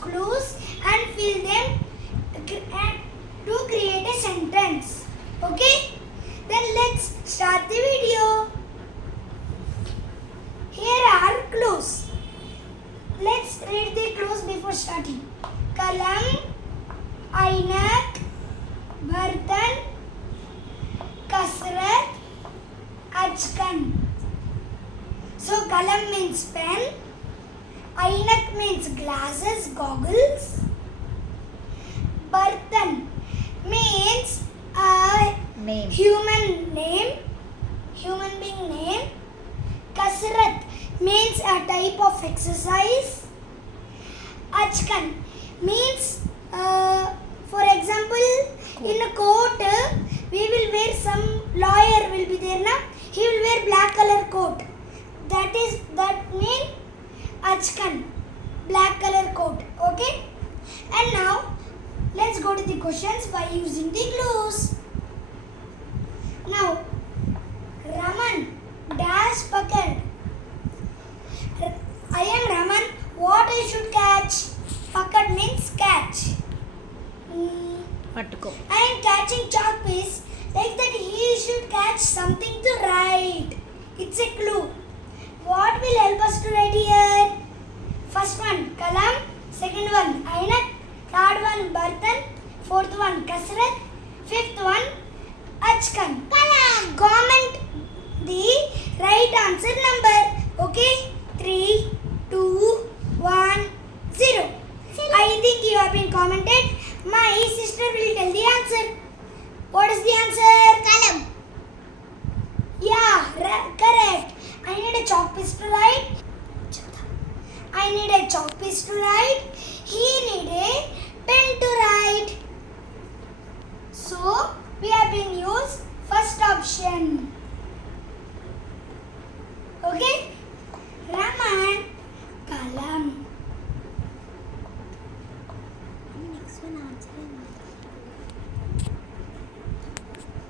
clues and fill them to create a sentence. Okay? Then let's start the video. Here are clues. Let's read the clues before starting. Kalam, Ainak, Bhartan, Kasrat, Ajkan. So kalam means pen, Ainak means glasses, goggles, Bhartan means Name. human being name, Kasrat means a type of exercise, Ajkan means for example in a court we will wear, some lawyer will be there na, he will wear black color coat, that mean Ajkan, black color coat. Okay, and now let's go to the questions by using the clues. Now Raman dash pakad. I am Raman, what I should catch? Pakad means catch. Pattuko. I am catching chalk piece, like that he should catch something to write. It's a clue. What will help us to write here? First one kalam, second one ainak, third one Bhartan, fourth one Kasrat, fifth one Ajkan. Kalam. Comment the right answer number. Okay? 3, 2, 1, 0. I think you have been commented. My sister will tell the answer. What is the answer? Kalam. Yeah, correct. I need a chalk piece to write. I need a chalk piece to write. He need a pen to write. So we have been used first option. Okay? Raman, kalam. Next one answer.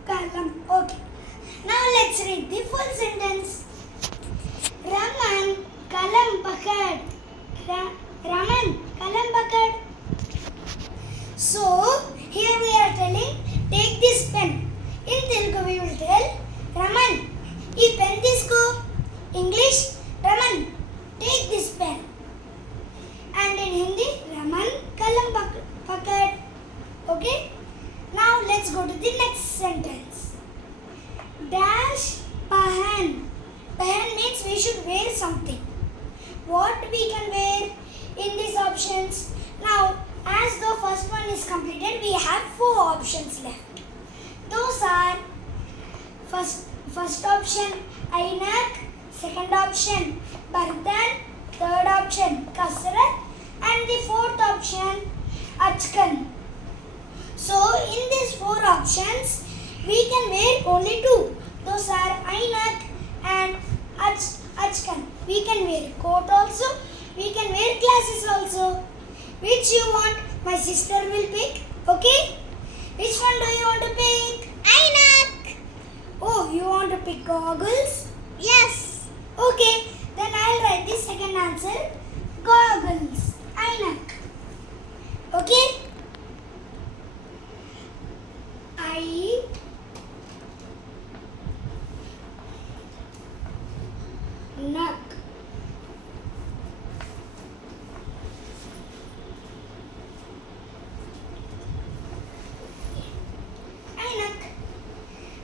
Kalam. Okay. Now let's read the full sentence. Raman, kalam pakad. Raman, kalam pakad. So here we are telling, take this pen. In Telugu we will tell, Raman, ee pen teesko. English, Raman, take this pen. And in Hindi, Raman, kalam pakad. Okay? Now let's go to the next sentence. Dash pahan. Pahan means we should wear something. What we can wear in these options? Now, as the first one is completed, we have 4 options left. Those are first option Ainak, second option Bhartan, third option Kasrat, and the fourth option Ajkan. So in these 4 options, we can wear only 2. Those are Ainak and Ajkan. We can wear coat also. We can wear glasses also. Which you want? My sister will pick. Okay? Which one do you want to pick? Ainak. Oh, you want to pick goggles? Yes. Okay. Then I'll write the second answer. Goggles. Ainak. Okay? Ainak.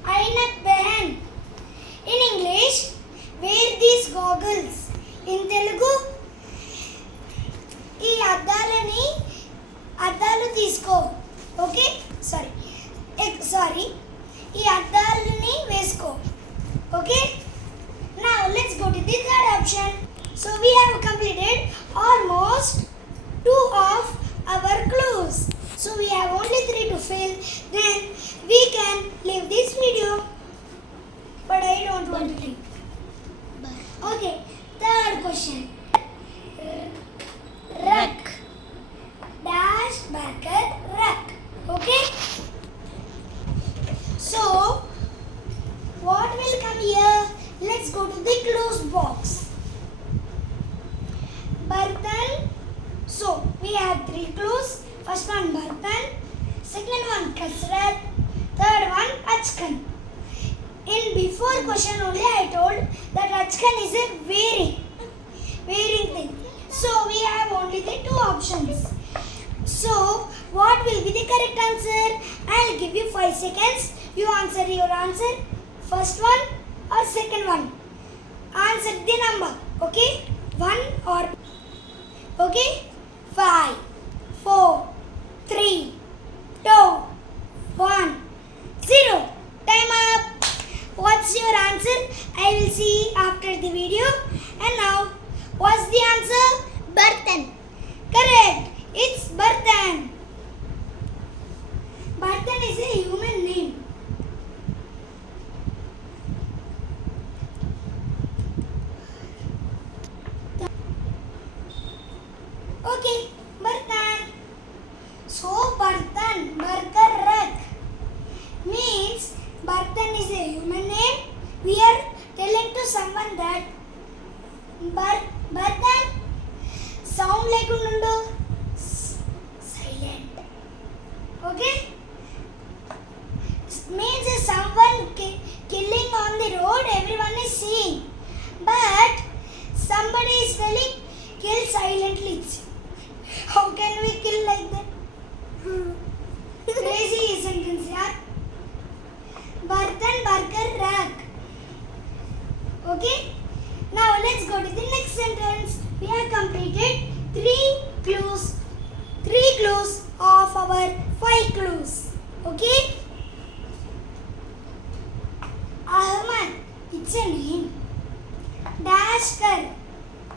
Ainak behan. In English, wear these goggles. In Telugu, ఈ అద్దాలు తీసుకో. Okay, sorry ఈ అద్దాలని వేసుకో. Okay, now let's go to the third option. So we have completed almost 2 of our clues. So we have only 3 to fill. Then we can leave this video. But I don't want to leave. Okay, third question. Rak. Dash bracket rak. Okay. So what will come here? Let's go to the box. Bartan. So we have three clues. First one Bartan, second one Kasrat, third one Achkan. In before question only I told that Achkan is a wearing thing. So we have only the two options. So what will be the correct answer? I'll give you 5 seconds. You answer your answer. First one or second one. Answer the number. Okay? 1 or okay? 5, 4, 3, 2, 1, 0. Time up. What's your answer? I will see after the video. And now, what's the answer? Bartan. Correct. It's Bartan. Bartan is a human name. Okay, Bartan. So, Bartan, Barkar Rak means Bartan is a human name. We are telling to someone that Bartan sound like undu silent. Okay? Means someone killing on the road, everyone is seeing. But somebody is telling kill silently. How can we kill like that? Crazy sentence, yeah. Bartan Barkar Rak. Okay? Now let's go to the next sentence. We have completed 3 clues of our 5 clues. Okay? Ahmad, it's a name. Dash Kar.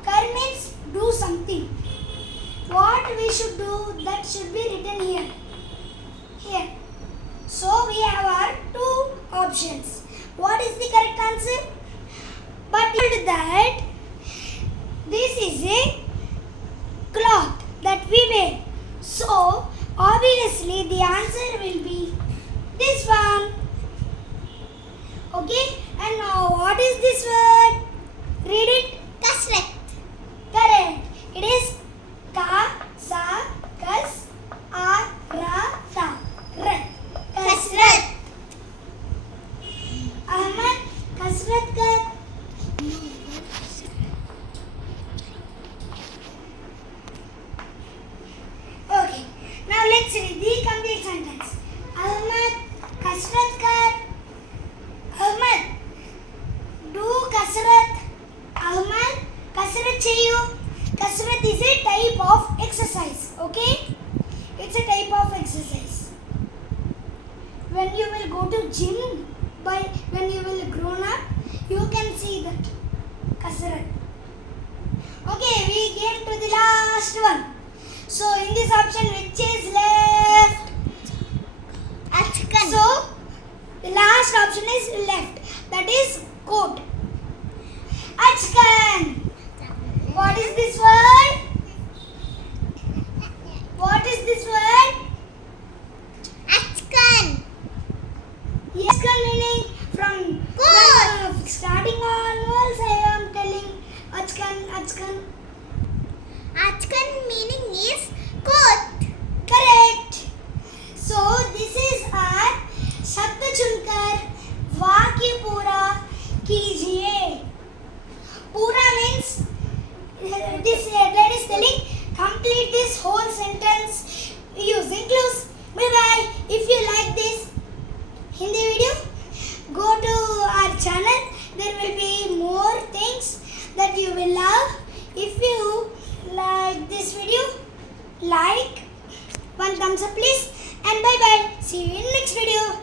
Kar means do something. What we should do, that should be written here. Here. So we have our 2 options. What is the correct answer? But that this is a cloth that we wear. So obviously the answer will be this one. Okay? And now what is this word? Read it. Kasrat. Correct. It is ka, sa, kas, a, ra, ta. Rat. Kasrat. Ahmad, kasrat kar. Okay. Now let's read the complete sentence. Ahmad, kasrat kar. Ahmad, do kasrat. Ahmad, kasrat cheyu. Kasrat is a type of exercise. Okay? It's a type of exercise. When you will go to gym, when you will grown up, you can see that kasrat. Okay, we came to the last one. So in this option, which is left? Achkan. So the last option is left. That is coat. Achkan. What is this word? What is this word? Achkan. Yes, meaning from starting onwards, I am telling Achkan. Achkan meaning is coat. Correct. So this is our शब्द चुनकर वाक्य पूरा कीजिए. पूरा means this that is telling complete this whole sentence using clues. Bye bye. If you like this Hindi video, go to our channel. There will be more things that you will love. If you like this video, like, one thumbs up please, and bye bye. See you in next video.